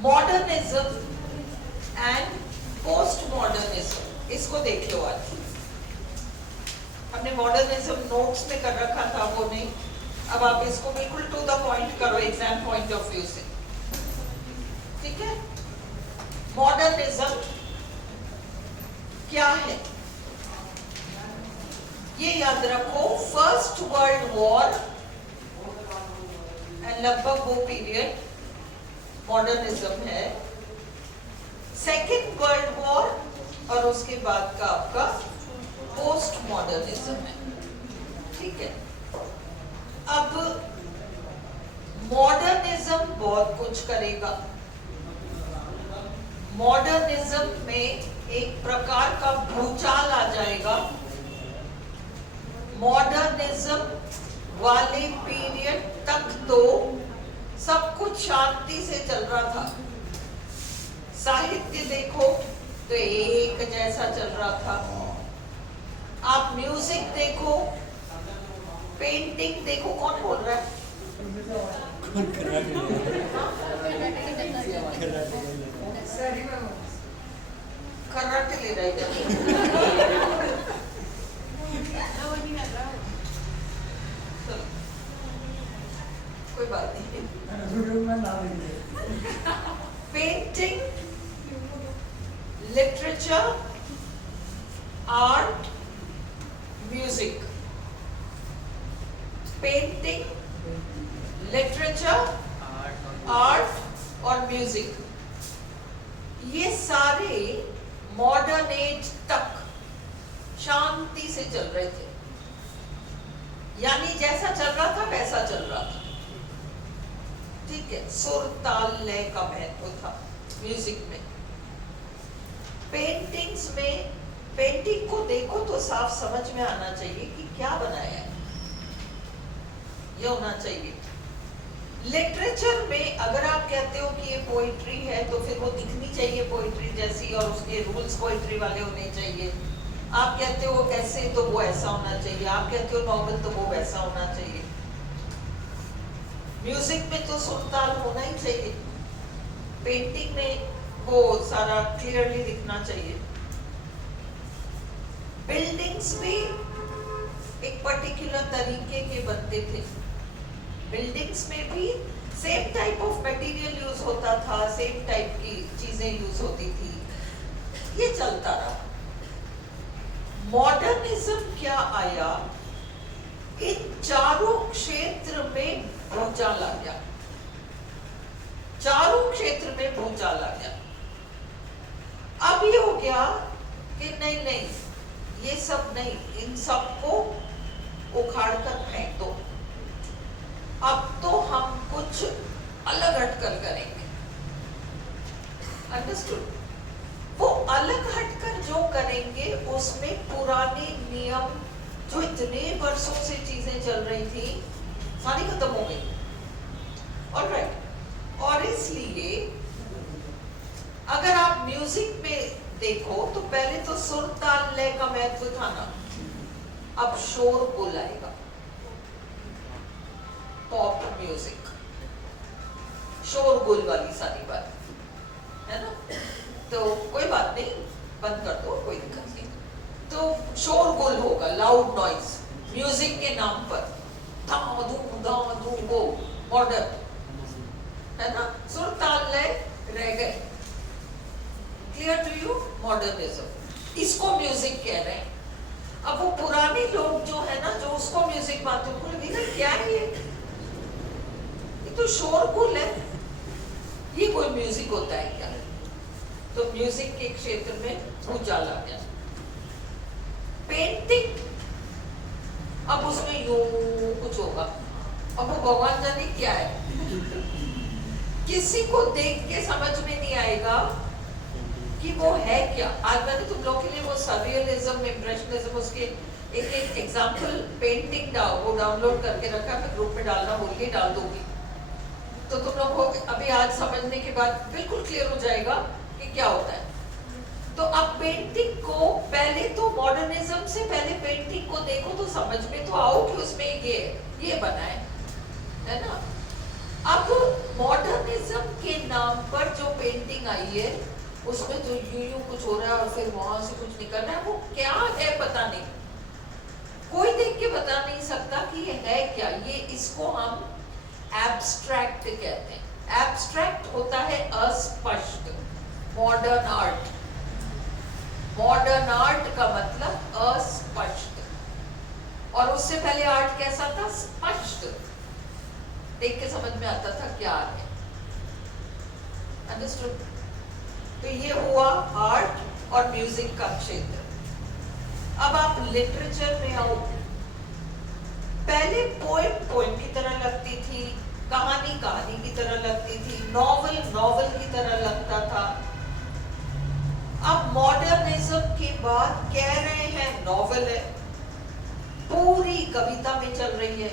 Modernism and post modernism, इसको देख लो आज। हमने मॉडर्निज्म नोट्स में कर रखा था, वो नहीं। अब आप इसको बिल्कुल टू द पॉइंट करो एग्जाम पॉइंट ऑफ व्यू से, ठीक है। मॉडर्निज्म क्या है ये याद रखो। फर्स्ट वर्ल्ड वॉर एंड लगभग वो पीरियड मॉडर्निज्म है। सेकेंड वर्ल्ड वॉर और उसके बाद का आपका पोस्ट मॉडर्निज्म है, ठीक है। अब मॉडर्निज्म बहुत कुछ करेगा। मॉडर्निज्म में एक प्रकार का भूचाल आ जाएगा। मॉडर्निज्म वाले पीरियड तक तो सब कुछ शांति से चल रहा था। साहित्य देखो तो एक जैसा चल रहा था। आप म्यूजिक देखो, पेंटिंग देखो, कौन बोल रहा है? खर्राटे ले रहे हैं। कोई बात नहीं। Painting, literature, art, music. Painting, literature, art और म्यूजिक, ये सारे मॉडर्न एज तक शांति से चल रहे थे। यानी जैसा चल रहा था वैसा चल रहा था, ठीक है। सुर ताल लय का महत्व था म्यूजिक में। पेंटिंग्स में, पेंटिंग को देखो तो साफ समझ में आना चाहिए कि क्या बनाया है, ये होना चाहिए। लिटरेचर में अगर आप कहते हो कि ये पोइट्री है तो फिर वो दिखनी चाहिए पोइट्री जैसी, और उसके रूल्स पोइट्री वाले होने चाहिए। आप कहते हो ऐसे तो वो ऐसा होना चाहिए, आप कहते हो नॉवल तो वो वैसा होना चाहिए। म्यूजिक में तो सुर ताल होना ही चाहिए। पेंटिंग में वो सारा क्लियरली दिखना चाहिए। बिल्डिंग्स भी एक पर्टिकुलर तरीके के बनते थे। बिल्डिंग्स में भी same type of material use होता था, सेम टाइप की चीजें यूज होती थी, ये चलता रहा। मॉडर्निज्म क्या आया, इन चारों क्षेत्र में भूचाल आ गया। चारों क्षेत्र में भूचाल आ गया। अब ये हो गया कि नहीं नहीं, ये सब नहीं, इन सबको उखाड़ कर फेंक दो। अब तो हम कुछ अलग हटकर करेंगे। अंडरस्टूड? वो अलग हटकर जो करेंगे उसमें पुराने नियम जो इतने वर्षों से चीजें चल रही थी सारी खत्म हो गई। ऑलराइट। और इसलिए अगर आप म्यूजिक में देखो तो पहले तो सुर ताल लय का महत्व था ना, अब शोर गुल आएगा। पॉप म्यूजिक, शोर गुल वाली सारी बात है ना। तो कोई बात नहीं, बंद कर दो, कोई दिक्कत नहीं। तो शोर गुल होगा, लाउड नॉइज म्यूजिक के नाम पर, धाधू वो मॉडर्न है ना। सुर ताल लय रह गए। Clear to you? मॉडर्निज्म, इसको म्यूजिक कह रहे हैं। अब वो पुराने लोग जो है ना, जो उसको म्यूजिक मानते हैं, बोले भैया क्या है ये तो शोरगुल है, ये कोई म्यूजिक होता है क्या? तो म्यूजिक के क्षेत्र में भूचाल आ गया। पेंटिंग, अब उसमें यूं कुछ होगा, अब वो भगवान जाने क्या है, किसी को देख के समझ में नहीं आएगा कि वो है क्या। आज मैंने तुम लोग के लिए वो सर्रियलिज्म, इम्प्रेशनिज्म, उसके एक एक एग्जाम्पल पेंटिंग वो डाउनलोड करके रखा है, मैं ग्रुप में डालना भूल गई, डाल दूंगी। तो तुम लोग को अभी आज समझने के बाद बिल्कुल क्लियर हो जाएगा कि क्या होता है। तो अब पेंटिंग को पहले तो मॉडर्निज्म से पहले पेंटिंग को देखो तो समझ में तो आओ कि उसमें ये बना है ना। अब मॉडर्निज्म के नाम पर जो पेंटिंग आई है, उसमें तो यूं कुछ हो रहा है और फिर वहां से कुछ निकल रहा है, वो क्या है पता नहीं, कोई देख के बता नहीं सकता कि ये है क्या। ये इसको हम एब्स्ट्रैक्ट कहते हैं। एब्स्ट्रैक्ट होता है अस्पष्ट। मॉडर्न आर्ट, मॉडर्न आर्ट का मतलब अस्पष्ट, और उससे पहले आर्ट कैसा था? स्पष्ट, देख के समझ में आता था क्या है। अंडरस्टूड? तो ये हुआ आर्ट और म्यूजिक का क्षेत्र। अब आप लिटरेचर में आओ। पहले पोएम पोएम की तरह लगती थी, कहानी कहानी की तरह लगती थी, नॉवल नॉवल की तरह लगता था। अब मॉडर्निज्म के बाद कह रहे हैं नॉवल है, पूरी कविता में चल रही है,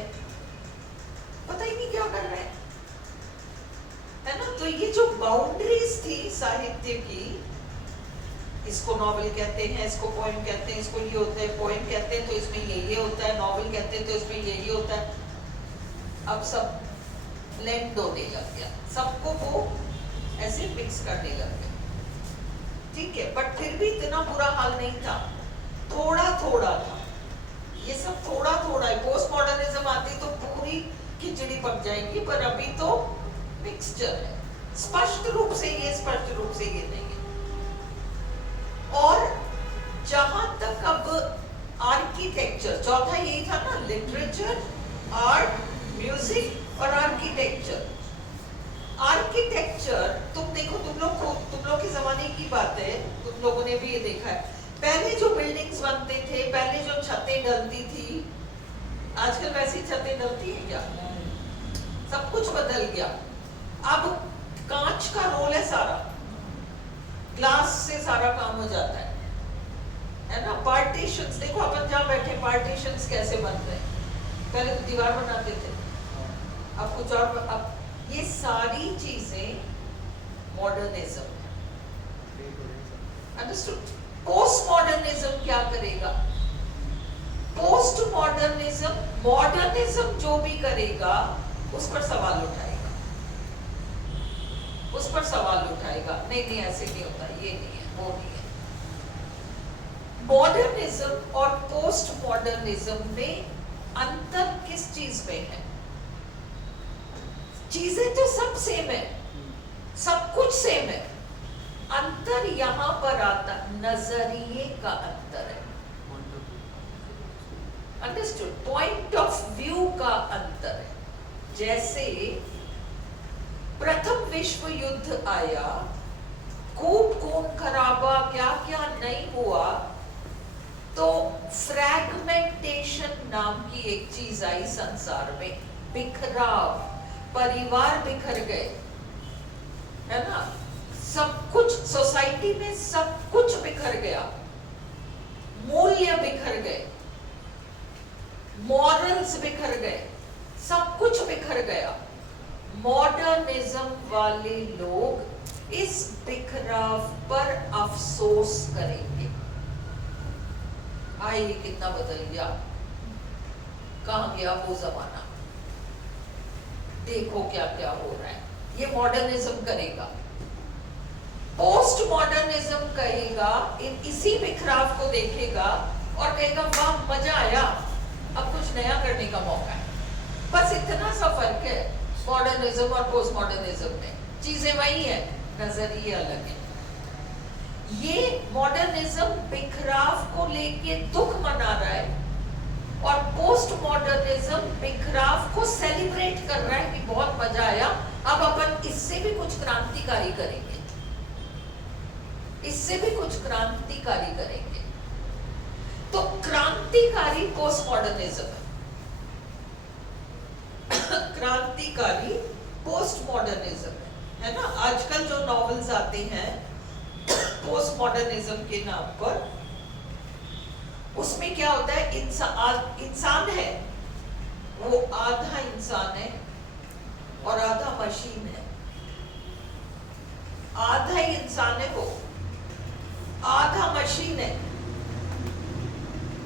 पता ही नहीं क्या कर रहे हैं, है ना। तो ये जो बाउंड्रीज थी साहित्य की, इसको नॉवेल कहते हैं, इसको पोएम कहते हैं, इसको ये होता है, पोएम कहते हैं तो इसमें ये होता है, नॉवेल कहते हैं तो इसमें ये होता है। अब सब ब्लेंड होने लग गया, सबको वो ऐसे मिक्स करने लग गया, ठीक है। बट फिर भी इतना बुरा हाल नहीं था, थोड़ा थोड़ा था, ये सब थोड़ा थोड़ा है। पोस्ट मॉडर्निज्म आती तो पूरी खिचड़ी पक जाएगी, पर अभी तो मिक्सचर है, स्पष्ट रूप से ये, स्पष्ट रूप से ये नहीं है। और जहां तक अब आर्किटेक्चर, चौथा यही था ना, लिटरेचर, आर्ट, म्यूजिक और आर्किटेक्चर। आर्किटेक्चर तुम देखो, तुम लोग के जमाने की बात है, तुम लोगों ने भी ये देखा है, पहले जो बिल्डिंग्स बनते थे, पहले जो छतें ढलती थी, आजकल वैसी छतें ढलती है क्या? सब कुछ बदल गया। अब कांच का रोल है सारा, ग्लास से सारा काम हो जाता है ना। पार्टीशंस देखो, अपन जहाँ बैठे पार्टीशंस कैसे बन रहे हैं, पहले तो दीवार बनाते थे, अब कुछ और। अब ये सारी चीजें मॉडर्निज्म, अंडरस्टूड। पोस्ट मॉडर्निज्म क्या करेगा? पोस्ट मॉडर्निज्म, मॉडर्निज्म जो भी करेगा उस पर सवाल उठाएगा, उस पर सवाल उठाएगा, नहीं नहीं ऐसे नहीं होता, ये नहीं है, वो नहीं है। मॉडर्निज्म और पोस्ट मॉडर्निज्म में अंतर किस चीज में है? चीजें तो सब सेम है, सब कुछ सेम है, अंतर यहां पर आता नजरिए का अंतर है, अंडरस्टूड। पॉइंट ऑफ व्यू का अंतर है। जैसे प्रथम विश्व युद्ध आया, खूब खून खराबा, क्या क्या नहीं हुआ, तो फ्रैगमेंटेशन नाम की एक चीज आई संसार में, बिखराव, परिवार बिखर गए, है ना, सब कुछ सोसाइटी में सब कुछ बिखर गया, मूल्य बिखर गए, मॉरल्स बिखर गए, सब कुछ बिखर गया। मॉडर्निज्म वाले लोग इस बिखराव पर अफसोस करेंगे, ये कितना बदल गया, कहां गया वो जमाना, देखो क्या क्या हो रहा है, ये मॉडर्निज्म करेगा। पोस्ट मॉडर्निज्म कहेगा, इसी बिखराव को देखेगा और कहेगा वाह मजा आया, अब कुछ नया करने का मौका है। बस इतना सा फर्क है मॉडर्निज्म और पोस्ट मॉडर्निज्म में, चीजें वही है, नजरिए अलग है। ये मॉडर्निज्म बिखराव को लेके दुख मना रहा है और पोस्ट मॉडर्निज्म बिखराव को सेलिब्रेट कर रहा है कि बहुत मजा आया, अब अपन इससे भी कुछ क्रांतिकारी करेंगे, इससे भी कुछ क्रांतिकारी करेंगे। तो क्रांतिकारी पोस्ट मॉडर्निज्म है, क्रांतिकारी पोस्ट मॉडर्निज्म है ना। आजकल जो नॉवेल्स आते हैं पोस्ट मॉडर्निज्म के नाम पर, उसमें क्या होता है, इंसान है वो आधा इंसान है और आधा मशीन है, आधा ही इंसान है वो, आधा मशीन है।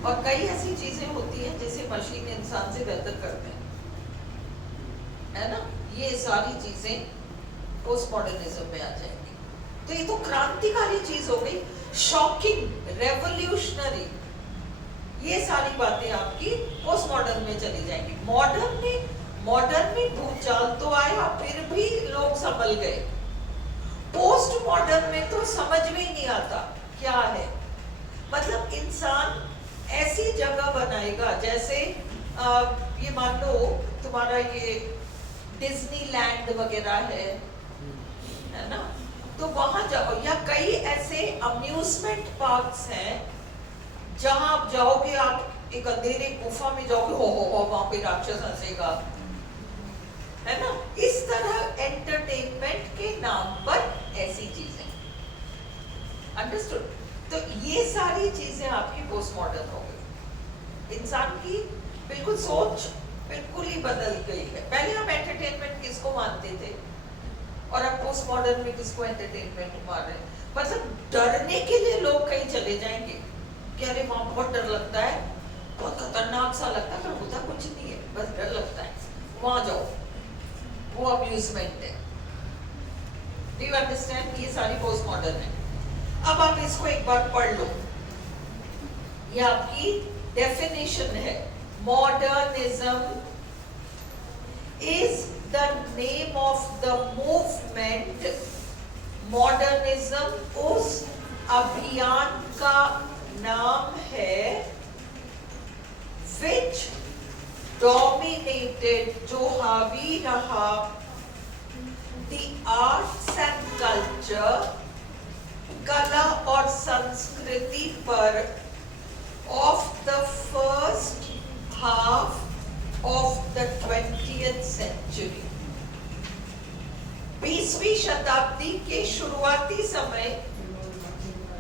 और कई ऐसी चीजें होती हैं जिसे मशीन इंसान से बेहतर करते हैं, है ना। ये सारी चीजें पोस्ट मॉडर्निज्म में आ जाएंगी। तो ये तो क्रांतिकारी चीज हो गई, शॉकिंग, रेवोल्यूशनरी। ये सारी बातें आपकी पोस्ट मॉडर्न में चली जाएंगी। मॉडर्न में भूचाल तो आया, फिर भी लोग संभल गए। पोस्ट मॉडर्न में तो समझ में ही नहीं आता क्या है। मतलब इंसान ऐसी जगह बनाएगा, जैसे ये मान लो तुम्हारा ये डिज्नीलैंड वगैरह है ना, तो वहां जाओ, या कई ऐसे अम्यूजमेंट पार्क्स हैं जहां आप जाओगे, आप एक अंधेरे गुफा में जाओगे, हो वहां पे राक्षस हंसेगा, है ना। इस तरह एंटरटेनमेंट के नाम पर ऐसी चीजें, अंडरस्टूड। तो ये सारी चीजें आपकी पोस्ट मॉडर्न हो गई। इंसान की बिल्कुल सोच बिल्कुल ही बदल गई है। पहले हम एंटरटेनमेंट किसको मानते थे, और अब पोस्ट मॉडर्न में किसको एंटरटेनमेंट मान रहे हैं। मतलब डरने के लिए लोग कहीं चले जाएंगे कि अरे वहां बहुत डर लगता है, बहुत खतरनाक सा लगता है, पर होता कुछ नहीं है, बस डर लगता है, वहां जाओ, वो अम्यूजमेंट है। Do you understand? ये सारी पोस्ट मॉडर्न है। अब आप इसको एक बार पढ़ लो, ये आपकी डेफिनेशन है। Modernism is the name of the movement। Modernism उस अभियान का नाम है which dominated, जो हावी रहा, the arts and culture, कला और संस्कृति पर, of the first half of the 20th century। 20वीं शताब्दी के शुरुआती समय,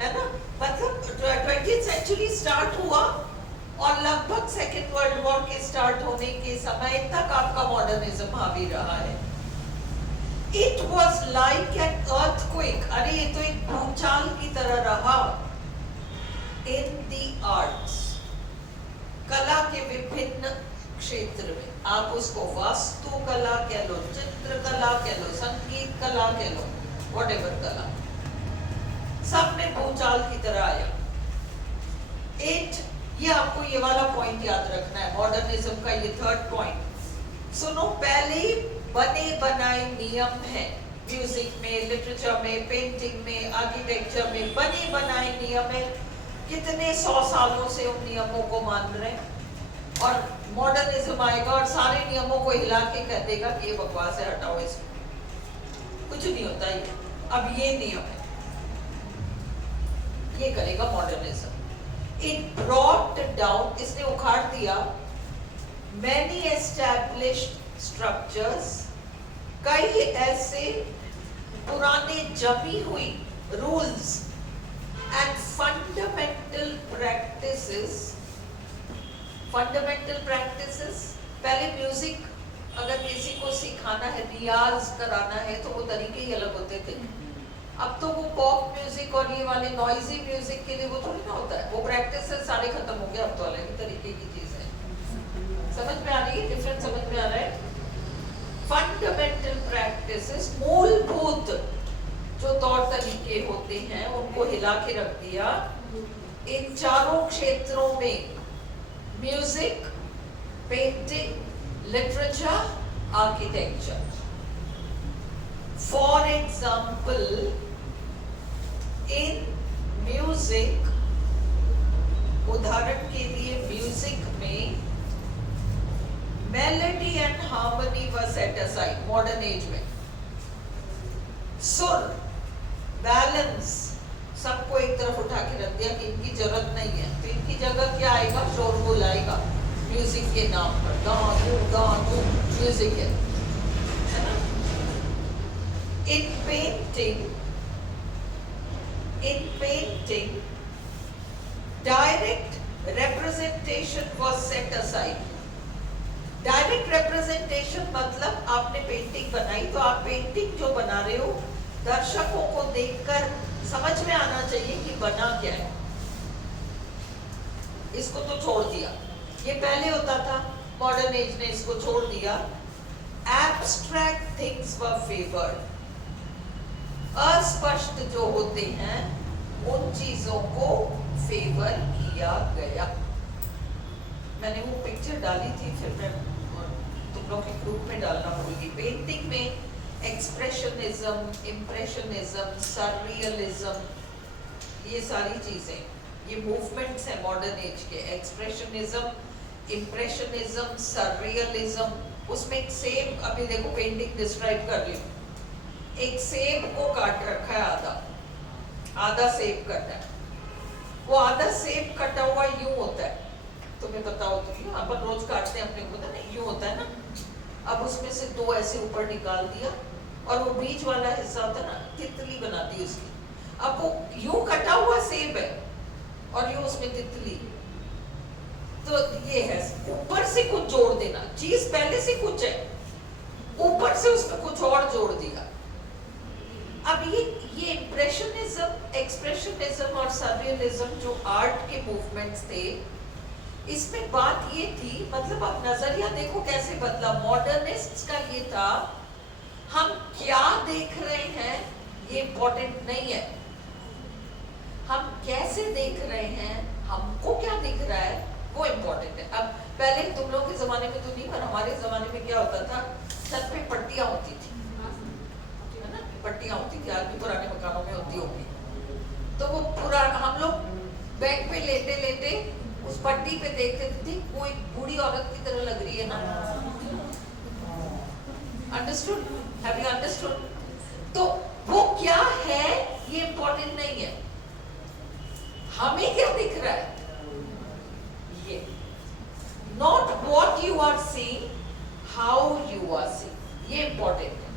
है ना, मतलब 20th सेंचुरी स्टार्ट हुआ और लगभग सेकेंड वर्ल्ड वॉर के स्टार्ट होने के समय तक आपका मॉडर्निज्म हावी रहा है। It was like an earthquake, अरे ये तो एक भूचाल की तरह रहा, इन दी आर्ट्स, कला के विभिन्न क्षेत्र में। आप उसको वास्तु कला कह लो, चित्रकला कह लो, संगीत कला कह लो, व्हाटएवर कला, सब में भूचाल की तरह आया। ये आपको ये वाला पॉइंट याद रखना है, मॉडर्निज्म का ये थर्ड पॉइंट। सुनो, पहले बने बनाए नियम है, म्यूजिक में, लिटरेचर में, पेंटिंग में, आर्किटेक्चर में बने बनाए नियम है। कितने 100 सालों से उन नियमों को मान रहे हैं, और मॉडर्निज्म आएगा और सारे नियमों को हिला के कह देगा कि ये बकवास है, हटाओ इसको, कुछ नहीं होता ये, अब ये नियम है, ये करेगा मॉडर्निज्म। इट ब्रॉट डाउन, इसने उखाड़ दिया, मैनी एस्टैब्लिश्ड स्ट्रक्चर्स, कई ऐसे पुराने जमी हुई rules and fundamental practices. Fundamental practices, पहले म्यूजिक अगर किसी को सिखाना है, रियाज कराना है, तो वो तरीके ही अलग होते थे। अब तो वो पॉप म्यूजिक और ये वाले नॉइजी म्यूजिक के लिए वो थोड़ी ना होता है, वो प्रैक्टिसेस सारे खत्म हो गए, अब तो अलग ही तरीके की चीज है। समझ में आ रही है डिफरेंस? समझ में आ रहा है? फंडामेंटल प्रैक्टिसेस, मूलभूत जो तौर तरीके होते हैं उनको हिला के रख दिया। इन चारों क्षेत्रों में, music, painting, literature, architecture. For example, in music, उदाहरण के लिए म्यूजिक में melody and harmony were set aside. Modern age में सुर, बैलेंस सबको एक तरफ उठा के रख दिया कि इनकी जरूरत नहीं है, तो इनकी जगह क्या आएगा? शोरगुल आएगा म्यूजिक के नाम पर। गानू म्यूजिक है ना। In painting, direct representation was set aside। Direct representation मतलब आपने पेंटिंग बनाई, तो आप पेंटिंग जो बना रहे हो, दर्शकों को देखकर समझ में आना चाहिए कि बना क्या है। इसको तो छोड़ दिया, ये पहले होता था, मॉडर्न एज ने इसको छोड़ दिया। Abstract things were favoured. अस्पष्ट जो होते हैं उन चीजों को फेवर किया गया। मैंने वो पिक्चर डाली थी, फिर मैं तुम लोग के ग्रुप में डालना भूल गई। पेंटिंग में एक्सप्रेशनिज्म, इम्प्रेशनिज्म, सररियलिज्म, ये सारी चीजें, ये मूवमेंट्स हैं मॉडर्न एज के। एक्सप्रेशनिज्म, इम्प्रेशनिज्म, सररियलिज्म, उसमें एक सेब, अभी देखो पेंटिंग डिस्क्राइब कर रही हूँ, एक सेब को काट रखा है, आधा सेब कटा है। वो आधा सेब कटा हुआ यूं होता है, तुम्हें पता हो तो यूं अपन रोज काटते हैं, अपने को पता नहीं यूं होता है ना। अब उसमें से दो ऐसे ऊपर निकाल दिया और वो बीच वाला हिस्सा होता है ना, तितली बनाती उसकी। अब वो यूं कटा हुआ सेब है और यूं उसमें तितली। तो ये है, ऊपर से कुछ जोड़ देना, चीज पहले से कुछ है, ऊपर से उसमें कुछ और जोड़ दिया। अब ये इम्प्रेशनिज्म, एक्सप्रेशनिज्म और सररियलिज्म जो आर्ट के मूवमेंट्स थे, इसमें बात ये थी, मतलब अब नजरिया देखो कैसे बदला। मॉडर्निस्ट्स का ये था, हम क्या देख रहे हैं ये इंपॉर्टेंट नहीं है, हम कैसे देख रहे हैं, हमको क्या दिख रहा है वो इम्पोर्टेंट है। अब पहले तुम लोग के जमाने में तो नहीं, पर हमारे जमाने में क्या होता था, छत पे पट्टियां होती थी, है ना, पट्टियां होती थी, आज भी पुराने मकानों में होती होगी। तो वो पूरा हम लोग बेड पे लेटे लेटे उस पट्टी पे देखते थे, कोई बूढ़ी औरत की तरह लग रही है ना। अंडरस्टूड? Have you understood? तो वो क्या है ये इंपॉर्टेंट नहीं है, हमें क्या दिख रहा है ये, not what you are seeing, how you are seeing, ये इंपॉर्टेंट है।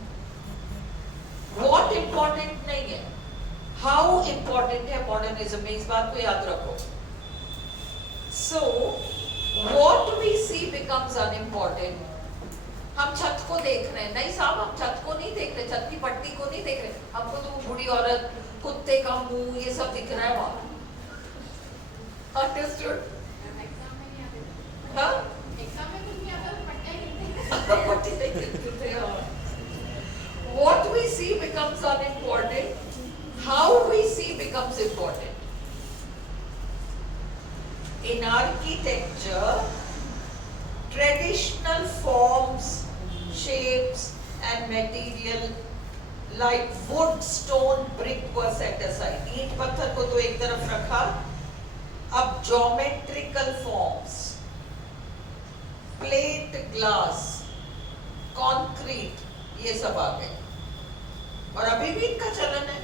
व्हाट इंपॉर्टेंट नहीं है, हाउ इंपॉर्टेंट है मॉडर्निज्म में, इस बात को याद रखो। So what we see becomes unimportant. हम छत को देख रहे हैं, नहीं साहब हम छत को नहीं देख रहे, छत की पट्टी को नहीं देख रहे, हमको तो बूढ़ी औरत, कुत्ते का मुंह, ये सब दिख रहा है वहां। Understood? हाँ? What we see becomes unimportant. How we see becomes important. In architecture, traditional forms, shapes, and material like wood, stone, brick were set aside. ईंट पत्थर को तो एक तरफ रखा, अब geometrical forms, plate glass, concrete, ये सब आ गए। और अभी भी इनका चलन है।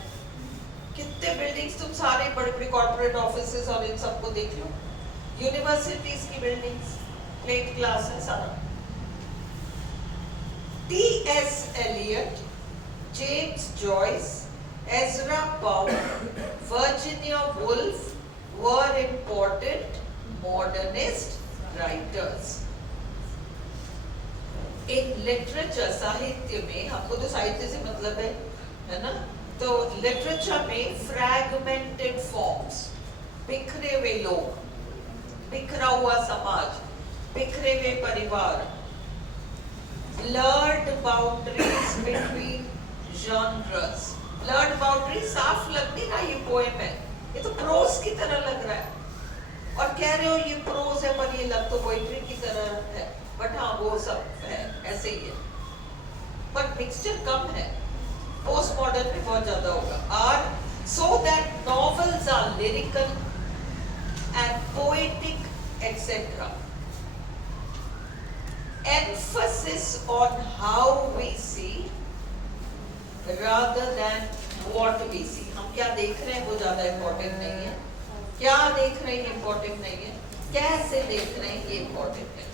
कितने बिल्डिंग्स तुम सारे बड़े बड़े कॉर्पोरेट ऑफिसेस और इन सबको देख लो, यूनिवर्सिटीज की बिल्डिंग्स प्लेट ग्लास है सारा। T S. Eliot, James Joyce, Ezra Pound, Virginia Woolf were important modernist writers. In literature, साहित्य में, हमको तो साहित्य से मतलब है ना, तो literature में fragmented forms, बिखरे हुए लोग, बिखरा हुआ समाज, बिखरे हुए परिवार, blurred boundaries between genres. blurred boundaries साफ लगती ना, ये पोएम है, ये तो प्रोज की तरह लग रहा है, और कह रहे हो ये प्रोज है पर ये लग तो पोइट्री की तरह है, बट हाँ वो सब है, ऐसे ही है, पर मिक्सचर कम है। पोस्ट मॉडर्न में बहुत ज्यादा होगा। Are so that novels are lyrical and poetic etcetera. Emphasis on how we see rather than what we see. हम क्या देख रहे हैं वो ज्यादा इम्पोर्टेंट नहीं है, क्या देख रहे हैं इम्पोर्टेंट नहीं है, कैसे देख रहे हैं ये इम्पोर्टेंट है।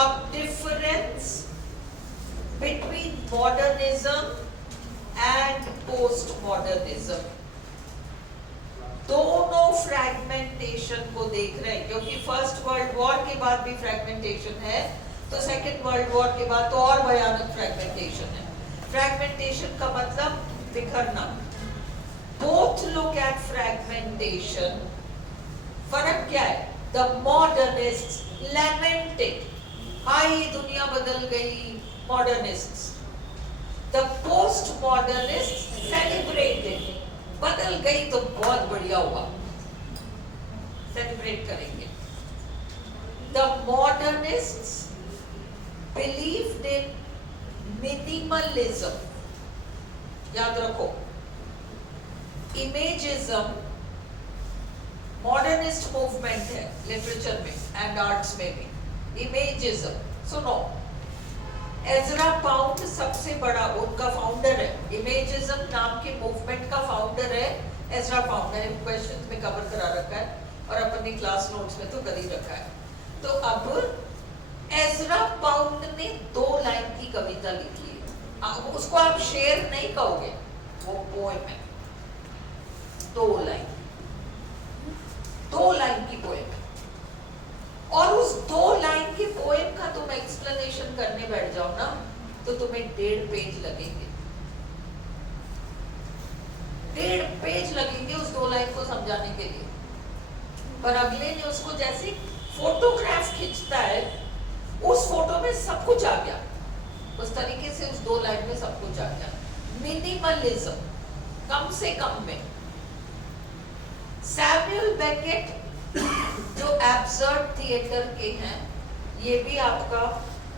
अब difference between modernism and post modernism, दोनों फ्रैगमेंटेशन को देख रहे हैं, क्योंकि फर्स्ट वर्ल्ड वॉर के बाद भी फ्रैगमेंटेशन है, तो सेकेंड वर्ल्ड वॉर के बाद तो और भयानक फ्रैगमेंटेशन है। फ्रैगमेंटेशन का मतलब बिखरना। Both look at fragmentation. फर्क क्या है? द मॉडर्निस्ट्स लैमेंटेड, हाय दुनिया बदल गई, modernists. The post modern modernist celebrated, बदल गई तो बहुत बढ़िया हुआ, सेलिब्रेट करेंगे। The modernists believed in minimalism, याद रखो, इमेजिज्म मॉडर्निस्ट मूवमेंट है लिटरेचर में एंड आर्ट्स में भी। इमेजिज्म सुनो, एजरा पाउंड सबसे बड़ा उनका फाउंडर है, इमेजिज्म नाम के मूवमेंट का फाउंडर है एजरा पाउंड है। क्वेश्चन में कवर करा रखा है और अपनी क्लास नोट्स में तो कर ही रखा है। तो अब एजरा पाउंड ने 2 लाइन की कविता लिखी है, उसको आप शेर नहीं कहोगे, वो पोएम है, 2 लाइन, 2 लाइन की पोएम है। और उस 2 लाइन की पोएम का तुम एक्सप्लेनेशन करने बैठ जाओ ना तो तुम्हें 1.5 पेज लगेंगे, 1.5 पेज लगेंगे उस 2 लाइन को समझाने के लिए। पर अगले ने उसको जैसे फोटोग्राफ खींचता है, उस फोटो में सब कुछ आ गया, उस तरीके से उस 2 लाइन में सब कुछ आ गया। मिनिमलिज्म, कम से कम में। सैमुअल बेकेट जो एब्सर्ड थिएटर के हैं, ये भी आपका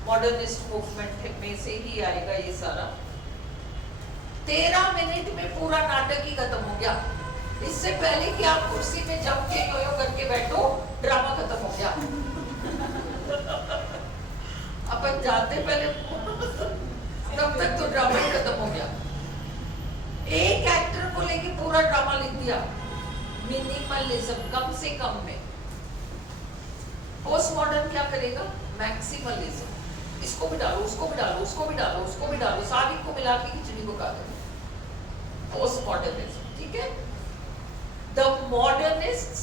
मॉडर्निस्ट मूवमेंट में से ही आएगा ये सारा। 13 मिनट में पूरा नाटक ही खत्म हो गया, इससे पहले कि आप कुर्सी में जम के यो करके बैठो ड्रामा खत्म हो गया। अपन जाते पहले तब तक तो ड्रामा ही खत्म हो गया। एक एक्टर को लेके पूरा ड्रामा लिख दिया। मिनिमलिज्म, कम से कम में। पोस्ट मॉडर्न क्या करेगा? मैक्सिमलिज्म, इसको भी डालो, उसको भी डालो, उसको भी डालो, उसको भी डालो, सारी को मिला के खिचड़ी पका दो। पोस्ट मॉडर्निज्म, ठीक है। The modernists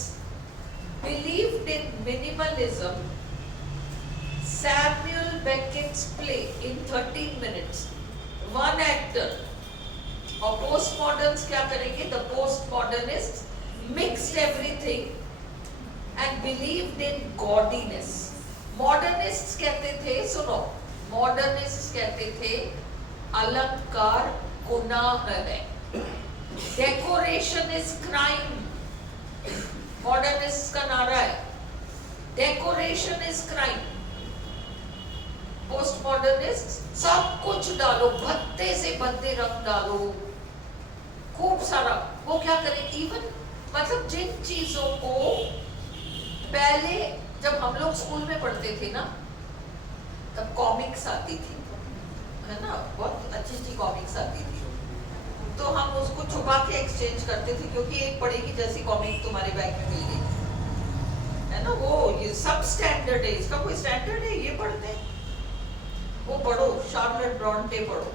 believed in minimalism. Samuel Beckett's play in 13 minutes, one actor। और postmoderns क्या करेंगे? The postmodernists mixed everything and believed in gaudiness। Modernists कहते थे, सुनो, Modernists कहते थे अलंकार गुनाह है, Decoration is crime। Modernists का नारा है Decoration is crime। Post modernist सब कुछ डालो, भद्दे से भद्दे रंग डालो, खूब सारा। वो क्या करें? इवन मतलब जिन चीजों को पहले जब हम लोग स्कूल में पढ़ते थे ना, तब कॉमिक्स आती थी, है ना, बहुत अच्छी अच्छी कॉमिक्स आती थी, तो हम उसको छुपा के एक्सचेंज करते थे, क्योंकि एक पढ़ेगी जैसी कॉमिक तुम्हारे बैग में मिल गई, है ना। वो ये सब स्टैंडर्ड है, इसका कोई स्टैंडर्ड है? ये पढ़ते हैं, वो पढ़ो, शार्लेट ब्रॉन्टे पढ़ो,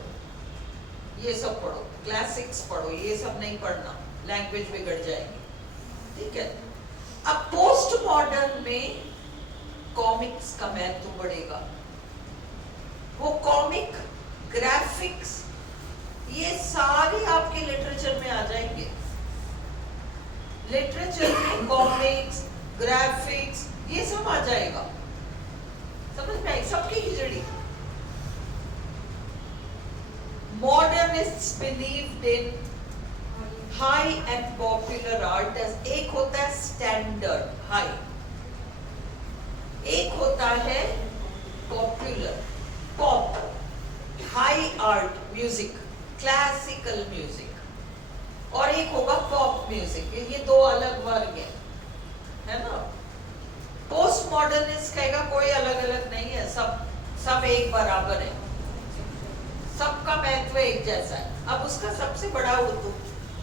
ये सब पढ़ो, क्लासिक्स पढ़ो, ये सब नहीं पढ़ना, लैंग्वेज बिगड़ जाएगी, ठीक है। अब पोस्ट मॉडर्न में कॉमिक्स का महत्व बढ़ेगा। वो कॉमिक, ग्राफिक्स, ये सारे आपके लिटरेचर में आ जाएंगे। लिटरेचर में कॉमिक्स, ग्राफिक्स, ये सब आ जाएगा, समझ में आई? सबकी खिचड़ी। Modernists believed in high and popular art as एक होता है standard high, एक होता है popular pop, high art music, classical music, और एक होगा pop music। ये 2 अलग वर्ग है ना। पोस्ट मॉडर्निस्ट कहेगा कोई अलग अलग नहीं है, सब एक बराबर है, सबका महत्व एक जैसा है। अब उसका सबसे बड़ा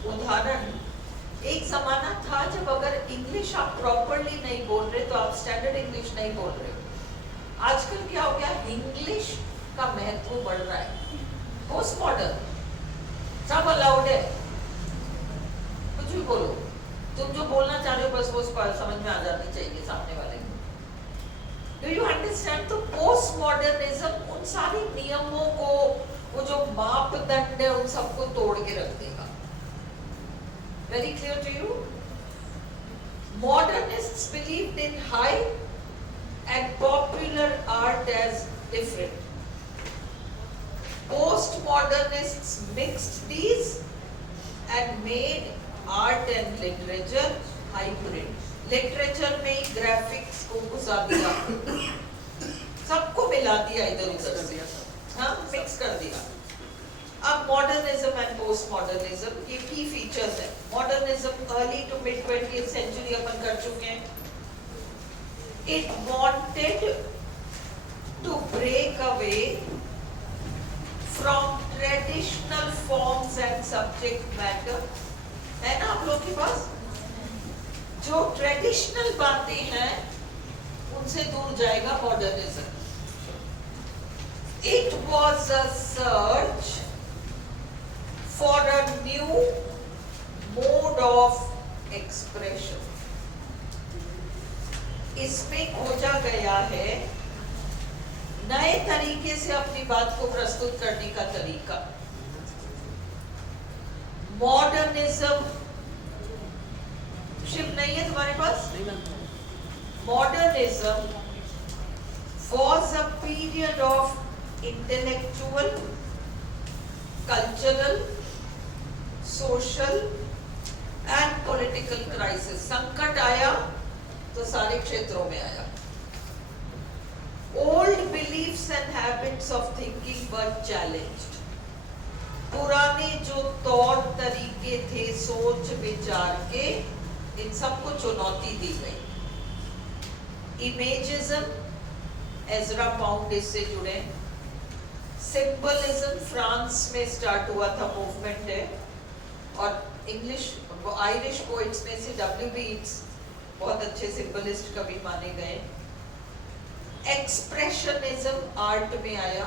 उदाहरण, एक जमाना था जब अगर इंग्लिश आप प्रॉपरली नहीं बोल रहे तो आप स्टैंडर्ड इंग्लिश नहीं बोल रहे हो। आजकल क्या हो गया? इंग्लिश का महत्व बढ़ रहा है। पोस्ट मॉडर्न सब अलाउड है, कुछ भी बोलो, तुम जो बोलना चाह रहे हो बस वो समझ में आ जानी चाहिए सामने वाले को। Do you understand? तो पोस्ट मॉडर्निज्म उन सारे नियमों को, वो जो मापदंड है, उन सबको तोड़ के रख देगा। Very clear to you? Modernists believed in high and popular art as different. Postmodernists mixed these and made art and literature hybrid. Literature में ग्राफिक्स को घुसा दिया, सबको मिला दिया इधर उधर से, हाँ मिक्स कर दिया। अब मॉडर्निज्म एंड पोस्ट मॉडर्निज्म ये की फीचर्स है। Modernism early to mid 20th century अपन कर चुके हैं। It wanted to break away from traditional forms and subject matter, है ना आप लोग के पास? जो ट्रेडिशनल बातें हैं उनसे दूर जाएगा modernism. It was a search for a new mode of expression. इसमें खोजा गया है नए तरीके से अपनी बात को प्रस्तुत करने का तरीका। मॉडर्निज्म शिव नहीं है तुम्हारे पास? Modernism was a period of intellectual, cultural, social and political crisis. संकट आया तो सारे क्षेत्रों में आया। Old beliefs and habits of thinking were challenged. पुराने जो तौर तरीके थे सोच विचार के, इन सबको चुनौती दी गई। इमेजिज्म, एजरा पाउंड इससे जुड़े। सिंबलिज्म फ्रांस में स्टार्ट हुआ था मूवमेंट है, और इंग्लिश आयरिश पोइट्स में से W.B. Yeats बहुत अच्छे सिंबलिस्ट कवि माने गए। एक्सप्रेशनिज्म आर्ट में आया।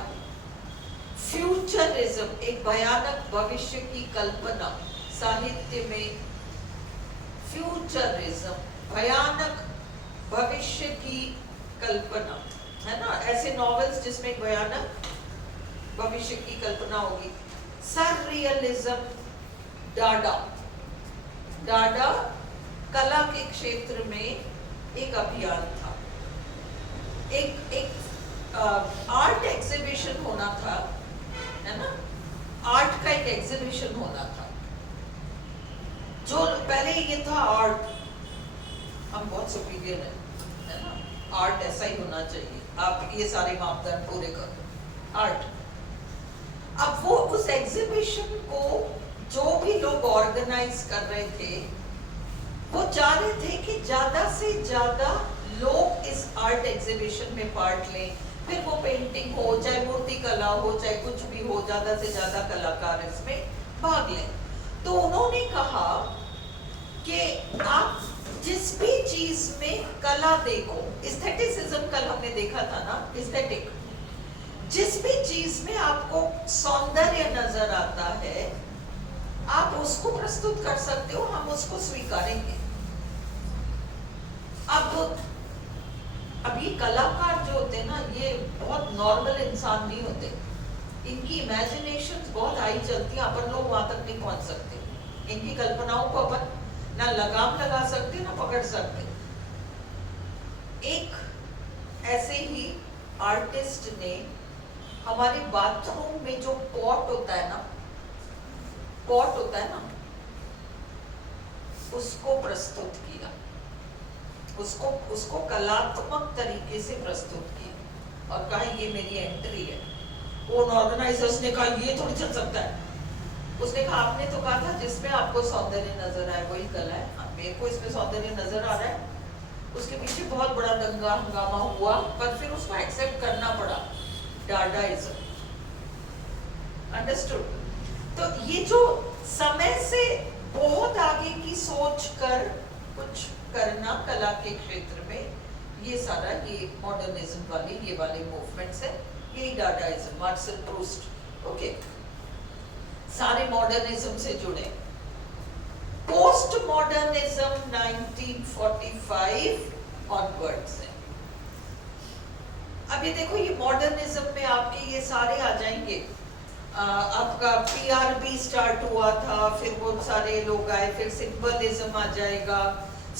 फ्यूचरिज्म एक भयानक भविष्य की कल्पना साहित्य में। फ्यूचरिज्म भयानक भविष्य की कल्पना, है ना, ऐसे नॉवेल्स जिसमें एक भयानक भविष्य की कल्पना होगी। सररियलिज्म, डाडा। डाडा कला के क्षेत्र में एक अभियान था। एक आर्ट एग्जीबिशन होना था, है ना, आर्ट का एक एग्जीबिशन होना था। जो पहले ये था आर्ट, हम बहुत सुपीरियर है ना, आर्ट ऐसा ही होना चाहिए, आप ये सारे मापदंड पूरे करो, आर्ट। अब वो उस एग्जीबिशन को जो भी लोग ऑर्गेनाइज कर रहे थे वो चाह रहे थे कि ज्यादा से ज्यादा लोग इस आर्ट एग्जीबिशन में पार्ट लें, फिर वो पेंटिंग हो चाहे मूर्ति कला हो चाहे कुछ भी हो, ज्यादा से ज्यादा कलाकार इसमें भाग लें। तो उन्होंने कहा कि आप जिस भी चीज में कला देखो, एस्थेटिसिज्म कल हमने देखा था ना, एस्थेटिक, जिस भी चीज में आपको सौंदर्य नजर आता है आप उसको प्रस्तुत कर सकते हो, हम उसको स्वीकारेंगे। अब ये कलाकार जो होते हैं ना, ये बहुत नॉर्मल इंसान नहीं होते, इनकी इमेजिनेशंस बहुत हाई चलती है, अपन लोग वहां तक नहीं पहुंच सकते। इनकी कल्पनाओं को अपन ना लगाम लगा सकते ना पकड़ सकते। एक ऐसे ही आर्टिस्ट ने हमारे बाथरूम में जो पॉट होता है ना, उसको प्रस्तुत किया, उसको कलात्मक तरीके से प्रस्तुत किया और कहा ये मेरी एंट्री है। वो ऑर्गेनाइजर्स ने कहा ये थोड़ी चल सकता है। उसने कहा आपने तो कहा था जिसमें आपको सौंदर्य नजर आए वही कला है, मेरे को इसमें सौंदर्य नजर आ रहा है। उसके पीछे बहुत बड़ा दंगा हंगामा हुआ, पर फिर उसको एक्सेप्ट करना पड़ा, डाडाइज्म। अंडरस्टूड? तो ये जो समय से बहुत आगे की सोच कर कुछ करना कला के क्षेत्र में, ये सारा ये मॉडर्निज्म वाली ये वाले मूवमेंट्स है, यही डाडाइज्म, मार्सेल प्रूस्ट, ओके, सारे मॉडर्निज्म से जुड़े। पोस्ट मॉडर्निज्म 1945 ऑनवर्ड्स है। अब ये देखो, ये मॉडर्निज्म में आपके ये सारे आ जाएंगे। आपका PRB स्टार्ट हुआ था, फिर बहुत सारे लोग आए, फिर सिंबलिज्म आ जाएगा,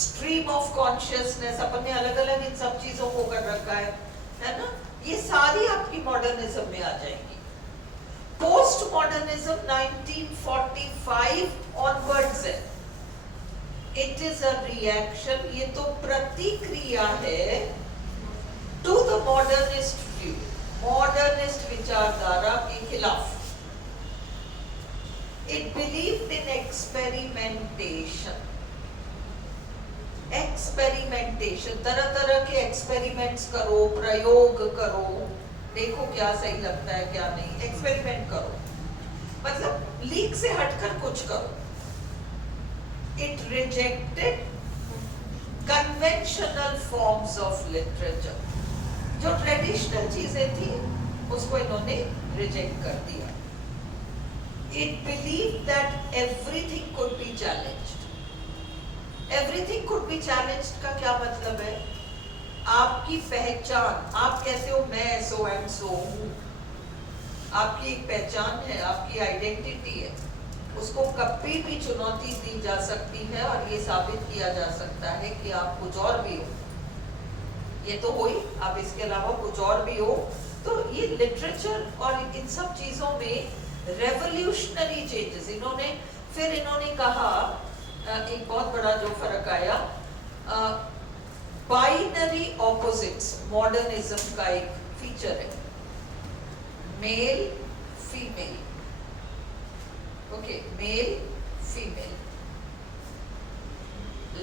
स्ट्रीम ऑफ कॉन्शियसनेस, अपन ने अलग अलग इन सब चीजों को कर रखा है ना, ये सारी आपकी मॉडर्निज्म में आ जाएंगी। पोस्ट मॉडर्निज्म 1945 ऑनवर्ड्स है। इट इज अ रिएक्शन, ये तो प्रतिक्रिया है to the modernist view, modernist विचारधारा के खिलाफ। इट बिलीव्ड इन एक्सपेरिमेंटेशन, तरह तरह के एक्सपेरिमेंट्स करो, प्रयोग करो, देखो क्या सही लगता है क्या नहीं, एक्सपेरिमेंट करो, मतलब लीक से हटकर कुछ करो। It rejected conventional forms of literature, जो ट्रेडिशनल चीजें थी उसको इन्होंने रिजेक्ट कर दिया। It believed that everything could be challenged. Everything could be challenged का क्या मतलब है? आपकी पहचान, आप कहते हो मैं सो एंड सो हूँ, आपकी एक पहचान है, आपकी आइडेंटिटी है, उसको कभी भी चुनौती दी जा सकती है और ये साबित किया जा सकता है कि आप कुछ और भी हो। ये तो हो ही, आप इसके अलावा कुछ और भी हो। तो ये लिटरेचर और इन सब चीजों में रेवोल्यूशनरी चेंजेस इन्होंने कहा, एक बहुत बड़ा जो फर्क आया, बाइनरी ऑपोजिट्स मॉडर्निज्म का एक फीचर है, male female, okay, male female,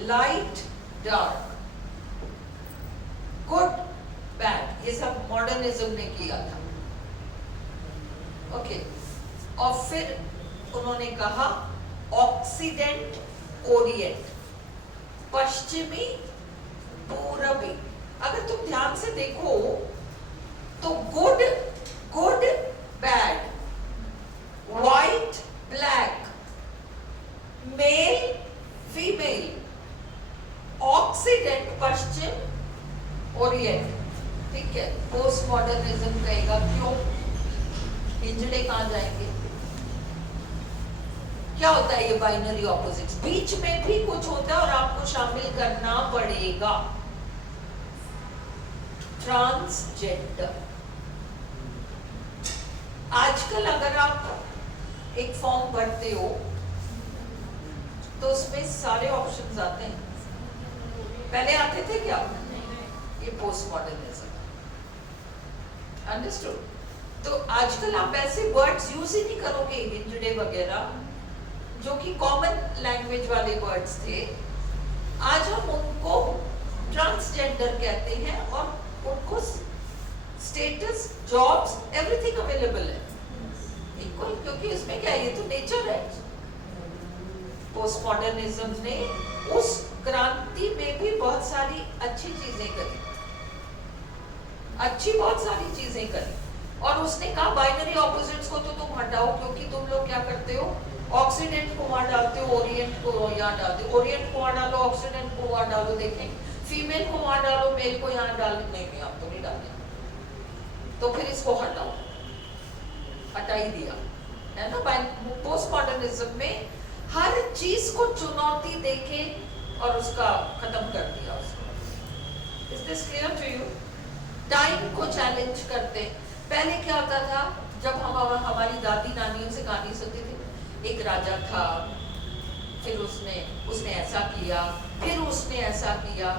light dark, good bad, ये सब मॉडर्निज्म ने किया था, ओके। और फिर उन्होंने कहा ऑक्सीडेंट ओरिएंट, पश्चिमी पूरबी। अगर तुम ध्यान से देखो तो good bad, white black, male female, occident पश्चिम, ओरिएंट, ठीक है। पोस्ट मॉडर्निज्म कहेगा क्यों, हिजड़े कहां जाएंगे? क्या होता है ये बाइनरी ऑपोजिट्स? बीच में भी कुछ होता है और आपको शामिल करना पड़ेगा। ट्रांसजेंडर, आजकल अगर आप एक फॉर्म भरते हो तो उसमें सारे ऑप्शंस आते हैं, पहले आते थे क्या? ये पोस्ट मॉडर्निज्म, अंडरस्टूड? तो आजकल आप ऐसे वर्ड्स यूज ही नहीं करोगे, हिजड़े वगैरह, जो कि कॉमन लैंग्वेज वाले वर्ड्स थे, आज हम उनको ट्रांसजेंडर कहते हैं और उनको स्टेटस, जॉब्स, एवरीथिंग अवेलेबल है इक्वल, क्योंकि इसमें क्या है, ये तो नेचर है। पोस्ट मॉडर्निज्म ने उस क्रांति में भी बहुत सारी अच्छी चीजें करी, बहुत सारी चीजें करी, और उसने कहा बाइनरी ऑपोजिट्स को तो तुम हटाओ, क्योंकि तुम लोग क्या करते हो, ऑक्सीडेंट को वहां डालते हो, ओरिएंट को यहाँ डालते हो, ओरिएंट को वहां डालो, ऑक्सीडेंट को वहां डालो, देखें, फीमेल को वहां डालो, मेल को यहाँ डाल, नहीं आप तो नहीं डालें, तो फिर इसको हटाओ, हटा ही दिया, है ना। पोस्ट मॉडर्निज्म में हर चीज को चुनौती देके और उसका खत्म कर दिया उसको। Is this clear to you? Time को चैलेंज करते। पहले क्या होता था, जब हम हमारी दादी नानियों से कहानी सुनते थे, एक राजा था, फिर उसने ऐसा किया, फिर उसने ऐसा किया,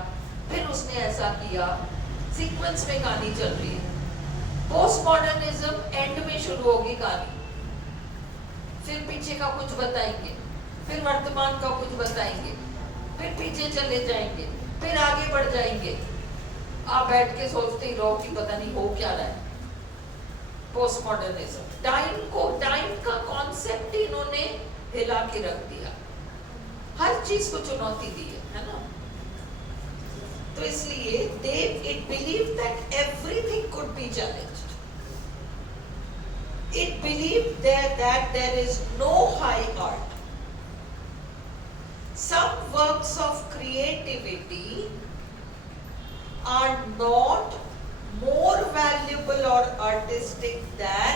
फिर उसने ऐसा किया, सीक्वेंस में कहानी चल रही है। पोस्ट मॉडर्निज्म एंड में शुरू होगी कहानी, फिर पीछे का कुछ बताएंगे, फिर वर्तमान का कुछ बताएंगे, फिर पीछे चले जाएंगे, फिर आगे बढ़ जाएंगे, आप बैठ के सोचते ही रहो कि पता नहीं हो क्या रहा है। पोस्ट मॉडर्निज्म टाइम का कॉन्सेप्ट इन्होंने हिला के रख दिया, हर चीज को चुनौती दी है ना। तो इसलिए it believed that everything could be challenged. It believed that there is no high art. Some works of creativity are not more valuable or artistic than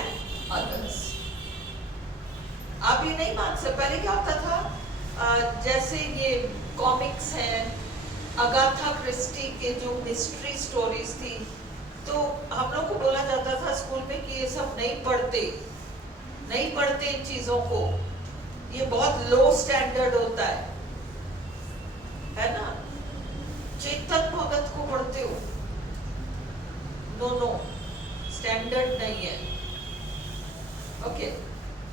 others. आप ये नहीं मान सकते। पहले क्या होता था, जैसे ये कॉमिक्स हैं, अगाथा क्रिस्टी के जो मिस्ट्री स्टोरीज थी, तो हम लोग को बोला जाता था स्कूल में कि ये सब नहीं पढ़ते, नहीं पढ़ते इन चीजों को, ये बहुत लो स्टैंडर्ड होता है ना। चेतन भगत को पढ़ते हो, नो नो, स्टैंडर्ड नहीं है। ओके,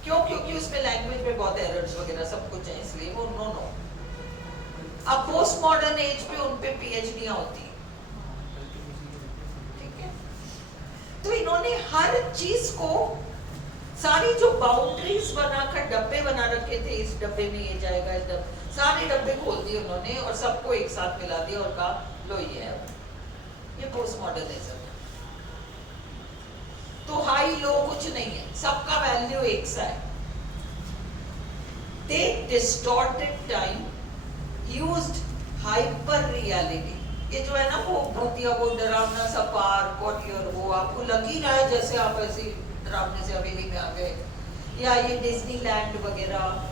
क्यों? क्योंकि उसमें लैंग्वेज में बहुत एरर्स वगैरह सब कुछ है, इसलिए वो नो नो। अब पोस्ट मॉडर्न एज पे उन पे पीएचडी होती, ठीक है। तो इन्होंने हर चीज को, सारी जो बाउंड्रीज बनाकर डब्बे बना रखे थे, इस डब्बे में ये जाएगा, इस डब्बे, सारे डब्बे खोल दिए उन्होंने और सबको एक साथ मिला दिया और कहा लो ये है, ये पोस्ट मॉडर्निज्म है। तो हाई लो कुछ नहीं है, सबका वैल्यू एक सा है। They distorted time, used hyper reality। ये जो है ना वो भूतिया, वो डरावना सा पार्क और ये, वो आपको लग ही रहा है जैसे आप ऐसे डरावने से हवेली में आ गए, या ये डिज्नीलैंड वगैरह,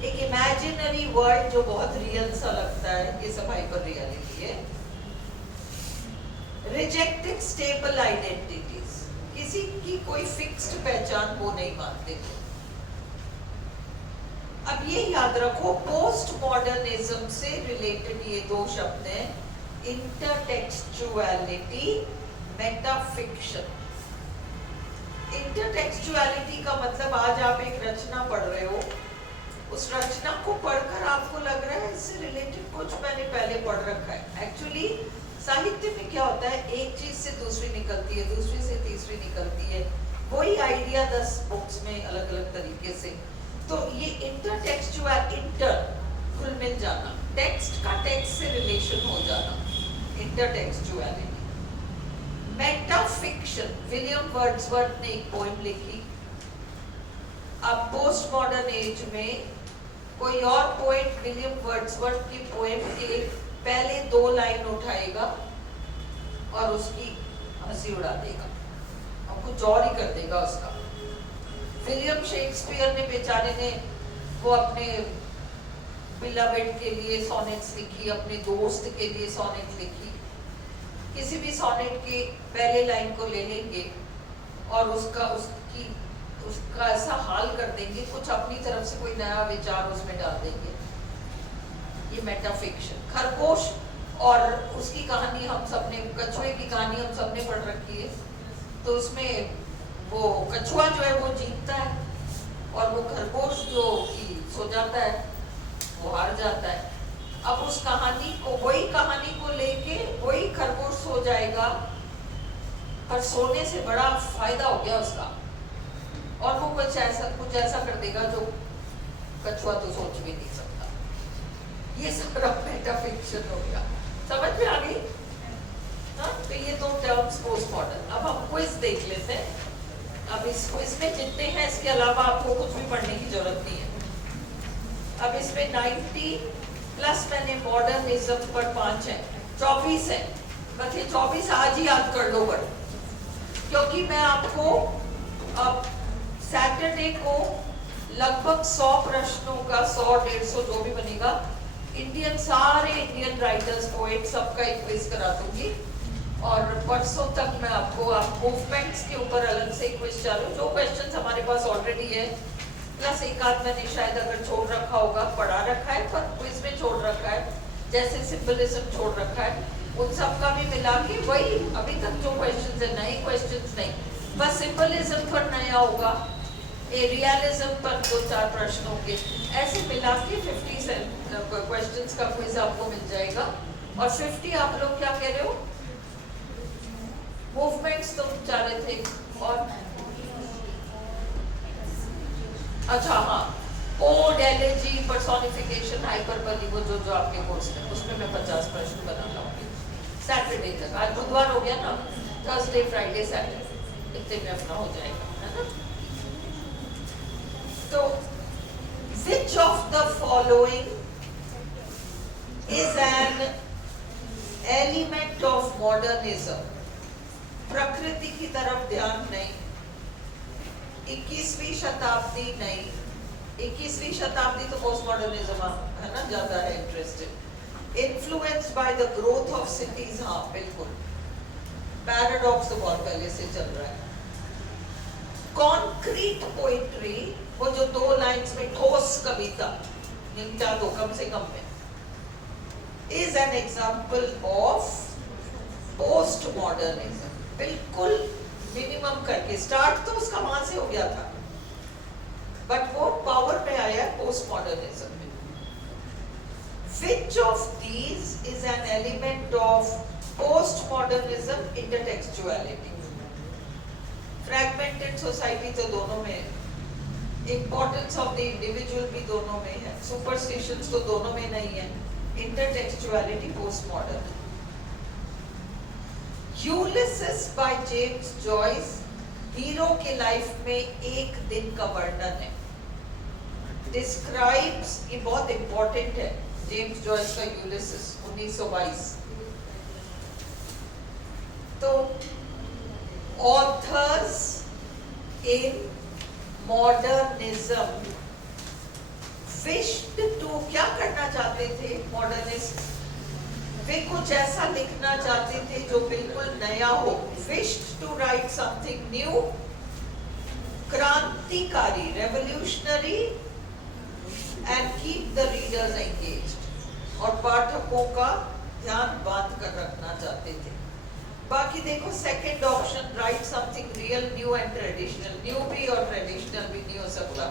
एक इमेजिनरी वर्ल्ड जो बहुत रियल सा लगता है, ये सब हाइपर रियलिटी है। रिजेक्टेड स्टेबल आइडेंटिटीज, किसी की कोई फिक्स्ड पहचान वो नहीं मानते थे। अब ये याद रखो, पोस्ट मॉडर्निज्म से रिलेटेड ये दो शब्द हैं, इंटरटेक्सचुअलिटी, मेटाफिक्शन। इंटरटेक्सचुअलिटी का मतलब आज आप एक रचना पढ़ रहे हो, उस रचना को पढ़कर आपको लग रहा है इससे रिलेटेड कुछ मैंने पहले पढ़ रखा है। एक्चुअली साहित्य में क्या होता है, एक चीज से दूसरी निकलती है, दूसरी से तीसरी निकलती है, वही आइडिया 10 बुक्स में अलग अलग तरीके से। तो ये इंटरटेक्सचुअल, इंटर घुल मिल जाना, टेक्स्ट का टेक्स्ट से रिलेशन हो जाना, इंटरटेक्सचुअलिटी। मेटाफिक्शन, विलियम वर्ड्सवर्थ ने एक पोएम लिखी। अब पोस्ट मॉडर्न एज में कोई और पोएट विलियम वर्ड्सवर्थ की पोएम के पहले 2 लाइन उठाएगा और उसकी हंसी उड़ा देगा और कुछ और ही कर देगा उसका। विलियम शेक्सपियर ने बेचारे ने वो अपने बिलवेड के लिए सोनेट्स लिखी, अपने दोस्त के लिए सोनेट लिखी। किसी भी सोनेट के पहले लाइन को ले लेंगे और उसका ऐसा हाल कर देंगे, कुछ अपनी तरफ से कोई नया विचार उसमें डाल देंगे। ये मेटाफिक्शन। खरगोश और उसकी कहानी हम सबने, कछुए की कहानी हम सबने पढ़ रखी है। तो उसमें वो कछुआ जो है वो जीतता है और वो खरगोश जो कि सो जाता है वो हार जाता है। अब उस कहानी को, वही कहानी को लेके वही खरगोश सो जाएगा, पर सोने से बड़ा फायदा हो गया उसका, और वो कुछ ऐसा कर देगा जो कछुआ तो सोच भी नहीं सकता। ये सारा मेटाफिक्शन हो गया। समझ में आ गई? हाँ, तो ये 2 टर्म्स पोस्ट मॉडर्न। अब हम क्विज देख लेते हैं। अब इस क्विज में जितने हैं, इसके अलावा आपको कुछ भी पढ़ने की जरूरत नहीं है। अब इसमें 90 प्लस मैंने मॉडर्निज्म पर 5 है, 24 है। बस ये 24 आज ही याद कर लो बट, क्योंकि मैं आपको अब सैटरडे को लगभग 100 प्रश्नों का 100-150 जो भी बनेगा, सारे इंडियन राइटर्स, पोएट सबका एक क्विज करा दूंगी। और परसों तक मैं आपको, आप मूवमेंट्स के ऊपर अलग से क्विज चालू, जो क्वेश्चंस हमारे पास ऑलरेडी है, प्लस एक आध मैंने शायद अगर छोड़ रखा होगा, पढ़ा रखा है पर क्विज में छोड़ रखा है, जैसे सिंबलिज्म छोड़ रखा है, उन सब का भी मिला के वही अभी तक जो क्वेश्चंस है, नए क्वेश्चंस नहीं, बस सिंबलिज्म पर नया होगा, रियलिज्म पर 2-4 प्रश्न होंगे, ऐसे मिला के 50 क्वेश्चंस का क्विज आपको मिल जाएगा। और 50 आप लोग क्या कह रहे हो? मूवमेंट्स तुम चाह रहे थे, और अच्छा हाँ, ओड, एलर्जी, पर्सोनिफिकेशन, हाइपरबोली, वो जो आपके कोर्स में, उसमें मैं 50 प्रश्न बना लाऊंगी सैटरडे तक। आज बुधवार हो गया ना, थर्सडे, फ्राइडे, सैटरडे, इतने में अपना हो जाएगा, है ना? तो which of the following is an element of modernism? प्रकृति की तरफ ध्यान नहीं, 21वीं शताब्दी नहीं, 21वीं शताब्दी तो पोस्ट मॉडर्निज्म है ना, ज्यादा है interested. Influenced by the growth of cities, हाँ बिल्कुल, पैराडॉक्स तो बहुत पहले से चल रहा है। कॉन्क्रीट पोएट्री, वो जो 2 लाइन्स में ठोस कविता, निमटा दो कम से कम में, is an example of post modernism. बिल्कुल मिनिमम करके स्टार्ट तो उसका वहां से हो गया था, बट वो पावर पे आया पोस्ट मॉडर्निज्म में। Which of these is an element of post modernism intertextuality? Fragmented society तो दोनों में है, इंपॉर्टेंस ऑफ द इंडिविजुअल भी दोनों में है, सुपरस्टिशंस तो दोनों में नहीं है, intertextuality post modern. Ulysses by James Joyce hero के लाइफ में एक दिन का वर्णन है, डिस्क्राइब्स, ये बहुत इंपॉर्टेंट है, जेम्स जॉयस का यूलिसिस 1922। तो authors in modernism wished to, क्या करना चाहते थे मॉडर्निस्ट? वे कुछ ऐसा लिखना चाहते थे जो बिल्कुल नया हो, wished to write something new, क्रांतिकारी, revolutionary, and keep the readers engaged, और पाठकों का ध्यान बांध कर रखना चाहते थे। बाकी देखो second option, right something real, new and traditional, new भी और ट्रेडिशनल भी नहीं हो सकता,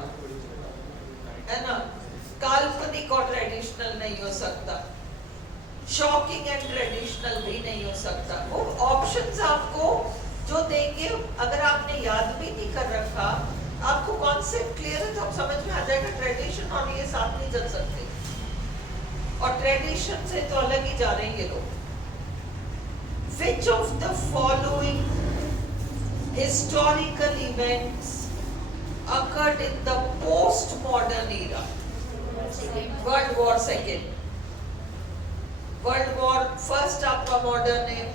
है ना, काल्पनिक और ट्रेडिशनल नहीं हो सकता, शॉकिंग एंड ट्रेडिशनल भी नहीं हो सकता। वो ऑप्शंस आपको जो देंगे, अगर आपने याद भी नहीं कर रखा, आपको कॉन्सेप्ट क्लियर है तो समझ में आ जाएगा, ट्रेडिशन और ये साथ नहीं चल सकते, और ट्रेडिशन से तो अलग ही जा रहे हैं ये लोग। Which of the following historical events occurred in the post-modern era? World War II, World War First आपका मॉडर्न है,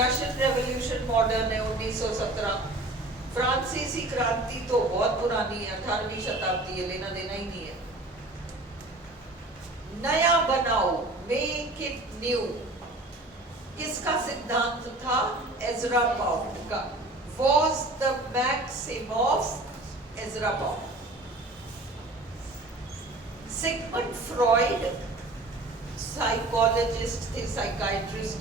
रशियन रेवोल्यूशन मॉडर्न है 1917, फ्रांसीसी क्रांति तो बहुत पुरानी है, 18वीं शताब्दी है, लेना देना ही नहीं है। नया बनाओ, मेक इट न्यू, किसका सिद्धांत था? एज़रा पाउंड का, was the maxim of Ezra pound. Sigmund Freud psychologist थे, साइकाइट्रिस्ट,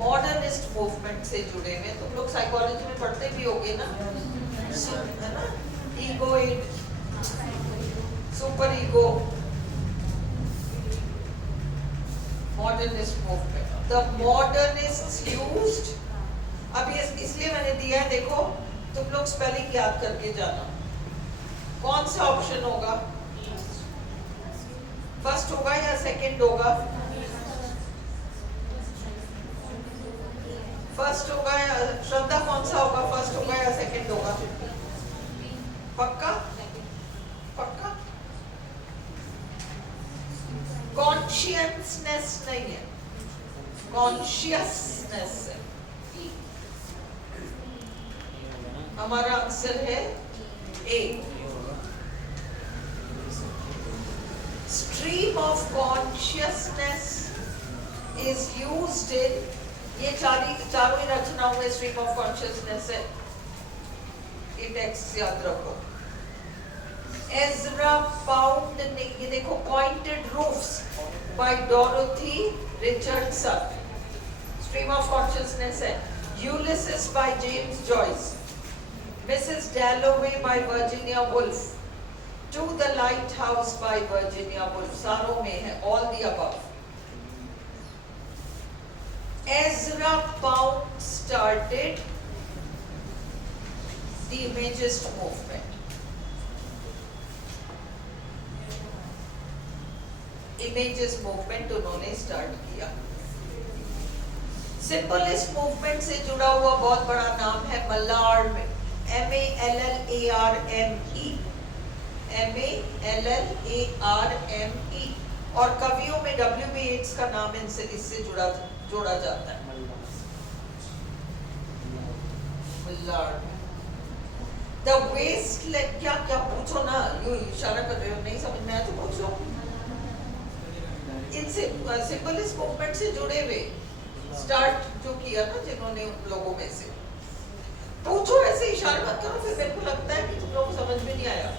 मॉडर्निस्ट मूवमेंट से जुड़े हुए। तुम लोग साइकोलॉजी में पढ़ते भी होगे ना, है ना, ego id, super ego, modernist movement. The modernists used, अब ये इसलिए मैंने दिया है, देखो तुम लोग स्पेलिंग याद करके जाना। कौन सा ऑप्शन होगा? फर्स्ट होगा या सेकंड होगा? फर्स्ट होगा या श्रद्धा, कौन सा होगा? फर्स्ट होगा या सेकंड होगा? पक्का पक्का? कॉन्शियसनेस नहीं है, कॉन्शियसनेस है, हमारा आंसर है A. Stream of consciousness is used in, ये चारों ही रचनाओं में स्ट्रीम ऑफ कॉन्शियसनेस है, ये टेक्स्ट याद रखो। एज़रा पाउंड ने, ये देखो, pointed roofs by Dorothy Richardson, stream of consciousness है। Ulysses by James Joyce, Mrs Dalloway by Virginia Woolf, to the lighthouse by Virginia Woolf, सारों में है all the above. Ezra Pound started the imagist movement, images movement उन्होंने start किया। Symbolist movement से जुड़ा हुआ बहुत बड़ा नाम है मलार्म, MALLARME, MALLARME, और कवियों में W.B. येट्स का नाम इससे जोड़ा जाता है। मलार्म, द वेस्टलैंड, क्या क्या पूछो ना, यूं इशारा कर रहे हो, नहीं समझ में आया तो पूछो। इनसे सिंबलिस्ट मूवमेंट से जुड़े हुए स्टार्ट जो किया ना जिन्होंने, उन लोगों में से पूछो, ऐसे इशारे मत करो, फिर मेरे को लगता है कि तुम लोगों को समझ में नहीं आया।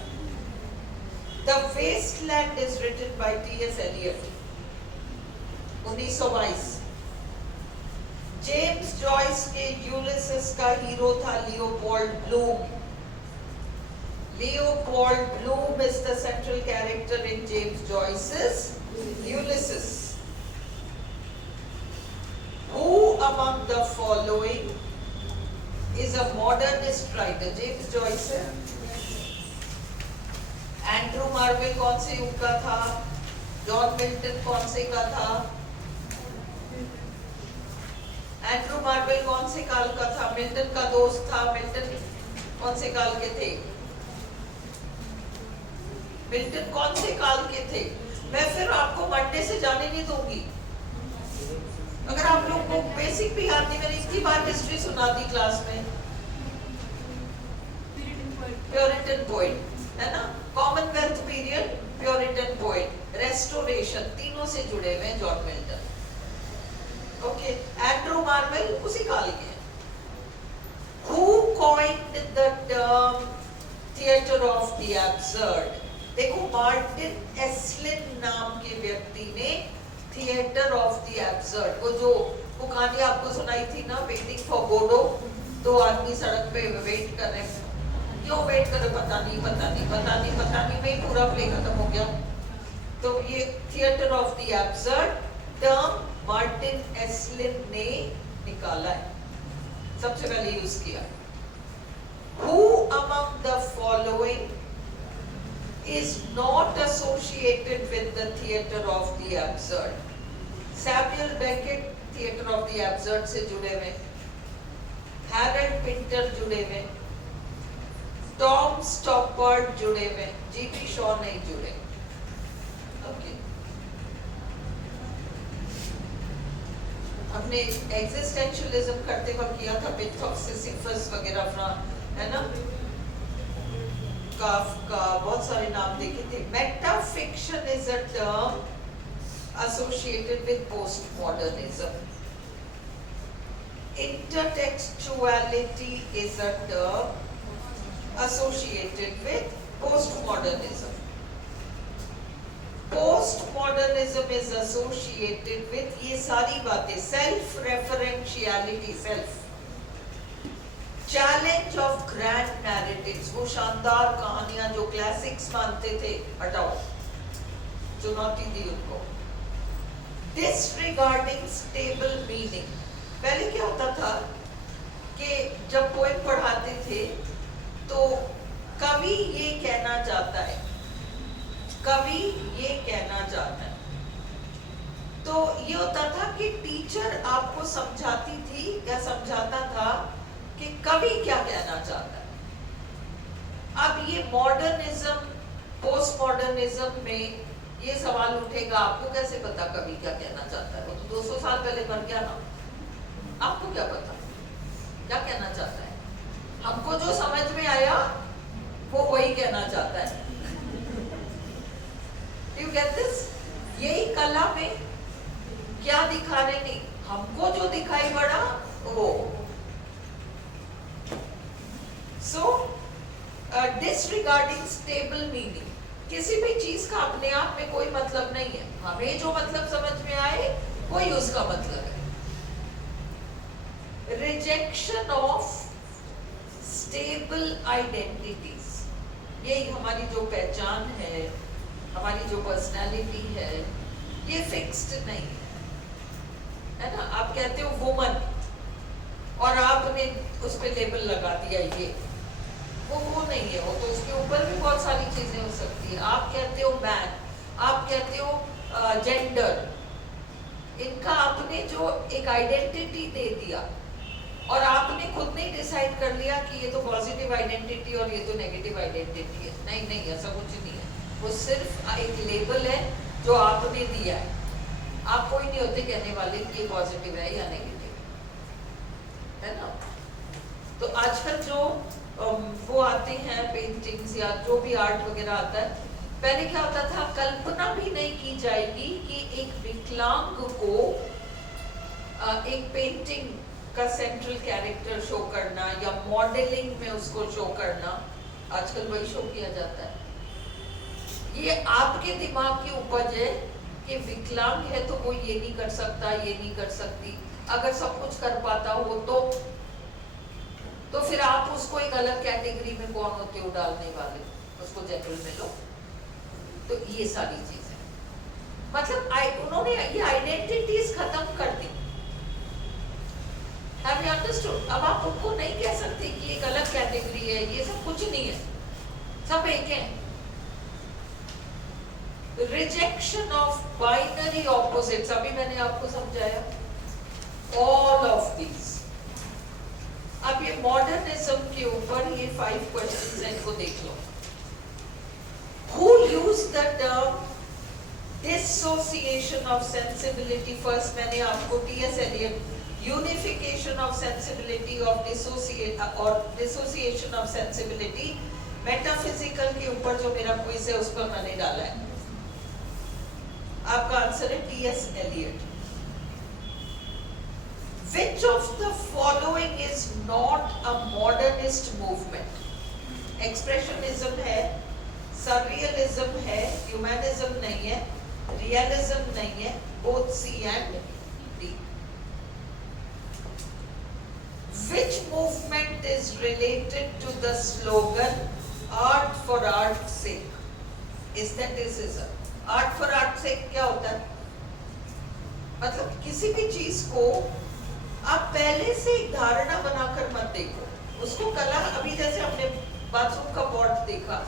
The Wasteland is written by T.S. Eliot, 1922। James Joyce के यूलिसिस का हीरो था Leopold Bloom. Leopold Bloom is the central character in James Joyce's Ulysses. Who among the following is a modernist writer? James Joyce है। Andrew marvel कौन से युग का था? John Milton कौन से का था? एंड्रू मार्वेल कौन से काल का था? मिल्टन का दोस्त था। मिल्टन कौन से काल के थे? मिल्टन कौन से काल के थे? मैं फिर आपको मंडे से जाने नहीं दूंगी। अगर आप लोग को बेसिक भी याद नहीं, मैंने इतनी बार हिस्ट्री सुना दी क्लास में। प्योरिटन पोएट है ना, Commonwealth period, puritan poet, restoration, तीनों से जुड़े हुए हैं John Milton. Okay, Andrew marvel उसी काल के हैं। Who coined the term theatre of the absurd? देखो, मार्टिन एस्लिन नाम के व्यक्ति ने थिएटर ऑफ द एब्सर्ड, वो जो वो कहानी आपको सुनाई थी ना, वेटिंग फॉर गोडो, दो आदमी सड़क पे वेट कर रहे हैं, क्यों वेट कर रहे पता नहीं, वही पूरा प्ले खत्म हो गया। तो ये theatre of the absurd term Martin Esslin ने निकाला है, सबसे पहले यूज किया। Who among the following is not associated with the theatre of the absurd? Samuel Beckett theatre of the absurd से जुड़े हुए, हैरोल्ड पिंटर जुड़े हुए, टॉम स्टॉपर्ड जुड़े हुए, जीपी शॉ नहीं जुड़े। ओके, हमने एग्जिस्टेंशियलिज्म करते वक्त किया था, मिथ सिसिफस वगैरह, है ना, काफ्का, बहुत सारे नाम देखे थे। Metafiction is a term associated with postmodernism. Intertextuality is a term associated with postmodernism. Postmodernism is associated with ये सारी बातें, self referentiality, self challenge of grand narratives, वो शानदार कहानियां जो क्लासिक्स मानते थे, हटाओ, चुनौती दी उनको। डिसरिगार्डिंग स्टेबल मीनिंग, पहले क्या होता था कि जब पोएम पढ़ाते थे तो कवि ये कहना चाहता है, कवि ये कहना चाहता है, तो ये होता था कि टीचर आपको समझाती थी या समझाता था कि कवि क्या कहना चाहता है। अब ये मॉडर्निज्म, पोस्ट मॉडर्निज्म में ये सवाल उठेगा, आपको कैसे पता कवि क्या कहना चाहता है? वो तो 200 साल पहले मर गया ना, आपको क्या पता क्या कहना चाहता है? हमको जो समझ में आया वो वही कहना चाहता है। You get this? यही कला में क्या दिखा रहे, नहीं, हमको जो दिखाई पड़ा वो। So, disregarding stable meaning, किसी भी चीज का अपने आप में कोई मतलब नहीं है, हमें जो मतलब समझ में आए वही उसका मतलब है। रिजेक्शन ऑफ स्टेबल आइडेंटिटीज, यही हमारी जो पहचान है, हमारी जो पर्सनालिटी है, ये फिक्स्ड नहीं है ना। आप कहते हो वुमन और आपने उस पे लेबल लगा दिया ये, वो नहीं है, वो तो उसके ऊपर भी बहुत सारी चीजें हो सकती है। आप कहते हो मैन, आप कहते हो जेंडर, इनका आपने जो एक आइडेंटिटी दे दिया और आपने खुद नहीं डिसाइड कर लिया कि ये तो पॉजिटिव आइडेंटिटी और ये तो नेगेटिव आइडेंटिटी है। नहीं नहीं, ऐसा कुछ नहीं है, वो सिर्फ एक लेबल है जो आपने दिया है। आप कोई नहीं होते कहने वाले कि ये पॉजिटिव है या नेगेटिव, है ना। तो आजकल जो वो आते हैं पेंटिंग्स या जो भी आर्ट वगैरह आता है, पहले क्या होता था, कल्पना भी नहीं की जाएगी कि एक विकलांग को एक पेंटिंग का सेंट्रल कैरेक्टर शो करना या मॉडलिंग में उसको शो करना, आजकल वही शो किया जाता है। ये आपके दिमाग की उपज है कि विकलांग है तो वो ये नहीं कर सकता, ये नहीं कर सकती। अगर सब कुछ कर पाता हो तो फिर आप उसको एक अलग कैटेगरी में कौन होते हो डालने वाले, उसको जनरल में लो। तो ये सारी चीजें मतलब उन्होंने ये आइडेंटिटीज खत्म कर दी। Have you understood? अब आप उनको नहीं कह सकते कि एक अलग कैटेगरी है, ये सब कुछ नहीं है, सब एक है। रिजेक्शन ऑफ बाइनरी ऑपोजिट्स, अभी मैंने आपको समझाया। ऑल ऑफ दीज, अब ये मॉडर्निज्म के ऊपर ये 5 क्वेश्चंस हैं, इनको देख लो। Who used the term dissociation of sensibility first? मैंने आपको T.S. Eliot unification of sensibility of dissociation of sensibility metaphysical के ऊपर जो मेरा क्विज है उस पर मैंने डाला है। आपका आंसर है T.S. Eliot। Which of the following is not a modernist movement? Expressionism है, surrealism है, humanism नहीं है, realism नहीं है, both C and D. Which movement is related to the slogan "Art for art's sake"? Aestheticism. Art for art's sake क्या होता है? मतलब किसी भी चीज को आप पहले से एक धारणा बनाकर मत देखो, उसको कला, अभी जैसे हमने बाथरूम का पॉट देखा,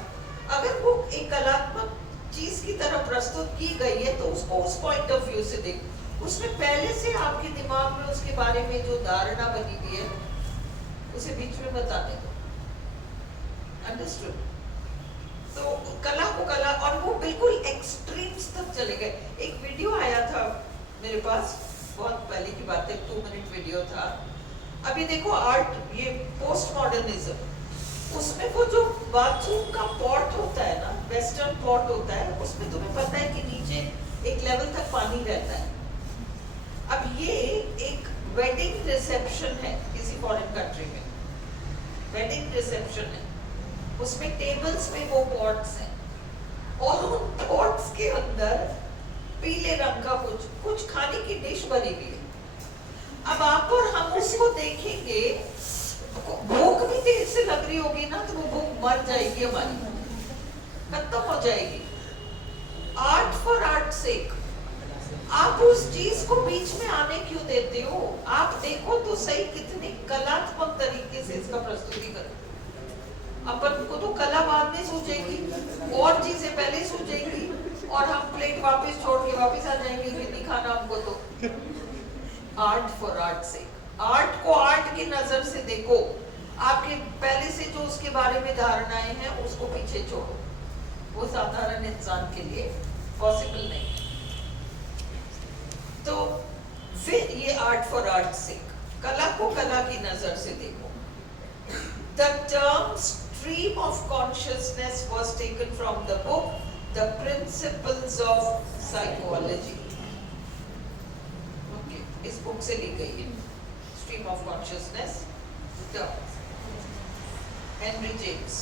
अगर वो एक कलात्मक चीज की तरह प्रस्तुत की गई है तो उसको उस पॉइंट ऑफ व्यू से देखो। उसमें पहले से आपके दिमाग में उसके बारे में जो धारणा बनी हुई है उसे बीच में बताने दो। अंडरस्टूड? तो कला को कला, और वो बिल्कुल एक्सट्रीम्स तक चले गए। एक वीडियो आया था मेरे पास, बहुत पहले की बात है, 2 मिनट वीडियो था। अभी देखो आर्ट, ये पोस्ट मॉडर्निज्म, उसमें वो जो बाथरूम का पॉट होता है ना, वेस्टर्न पॉट होता है, उसमें तुम्हें पता है कि नीचे एक लेवल तक पानी रहता है। अब ये एक वेडिंग रिसेप्शन है किसी फॉरेन कंट्री में, वेडिंग रिसेप्शन है, उसमें टेबल्स में वो पॉट्स हैं और उन पॉट्स के अंदर पीले रंग का कुछ खाने की डिश बनी हुई है। अब आप और हम उसको देखेंगे, भूख भी देर से लग रही होगी ना, तो वो भूख मर जाएगी, हमारी खत्म हो जाएगी। आर्ट फॉर आर्ट सेक, आप उस चीज को बीच में आने क्यों देते हो? आप देखो तो सही कितने कलात्मक तरीके से इसका प्रस्तुतिकरण। अपन को तो कला बाद में सूझेगी, और चीजें पहले सूझेगी, और हम प्लेट वापस छोड़ के वापस आ जाएंगे कि नहीं खाना हमको। तो आर्ट फॉर आर्ट से, आर्ट को आर्ट की नजर से देखो, आपके पहले से जो उसके बारे में धारणाएं हैं उसको पीछे छोड़ो, वो साधारण इंसान के लिए पॉसिबल नहीं। तो फिर ये आर्ट फॉर आर्ट से, कला को कला की नजर से देखो। The term stream of consciousness was taken from the book The Principles of Psychology. Okay, इस बुक से ली गई है, stream of consciousness, Henry James,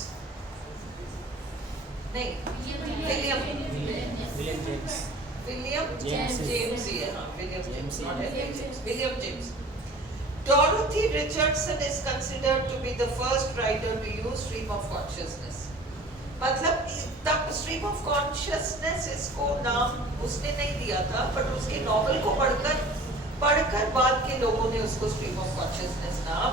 नहीं, विलियम जेम्स ही है, हाँ, William James, not Henry James, William James. Dorothy Richardson is considered to be the first writer to use stream of consciousness. मतलब तब stream of consciousness इसको नाम उसने नहीं दिया था, पर उसके नॉवल को पढ़कर बाद के लोगों ने उसको stream of consciousness नाम